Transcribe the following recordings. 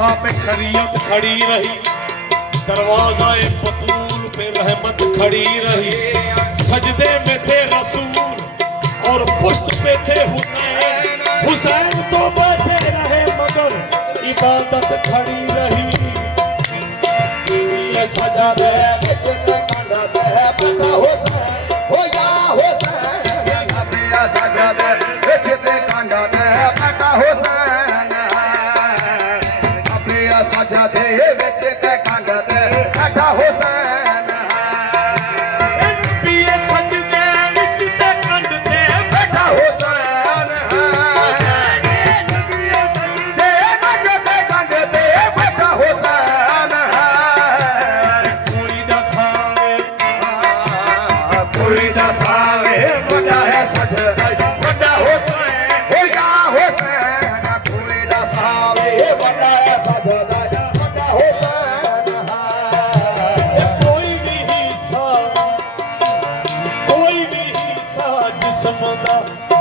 अरफा पे शरीयत खड़ी रही, दरवाजा बतूल पे रहमत खड़ी रही। सजदे में थे रसूल और पुष्ट पे थे हुसैन, हुसैन तो बैठे रहे मगर इबादत खड़ी रही। ये सजा दे कांडा दे बेटा हुसैन हो या हुसैन, अबिया सजा दे बेचते कांडा दे बेटा हुसैन, अबिया सजा दे बेचते कांडा दे बेटा हुसैन।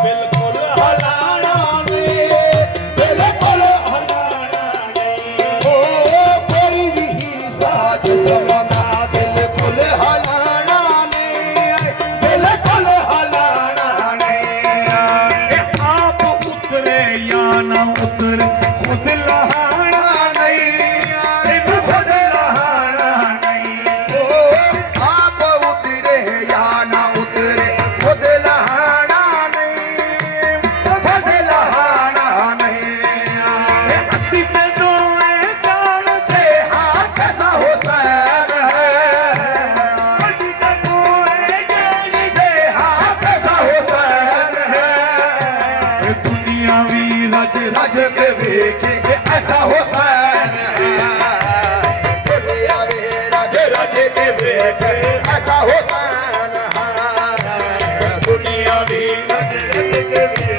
बिल्कुल हलाना नहीं, बिल्कुल हलाना नहीं, ओ कोई भी साज समना बिल्कुल हलाना नहीं, बिल्कुल हलाना नहीं। आप उतरे या ना उतरे खुद लहाना नहीं, खुद लहाना नहीं। ओ आप उतरे या ना उतरे खुद लहाना नहीं, खुद लहाना नहीं। असी ते दोए जानते हाँ कैसा हुसैन है, असी ते दोए जानते हाँ कैसा हुसैन है। दुनिया भी रज रज के देखे ऐसा हुसैन है, दुनिया में रज रज के देखे ऐसा हुसैन है, दुनिया भी रज रज के देखे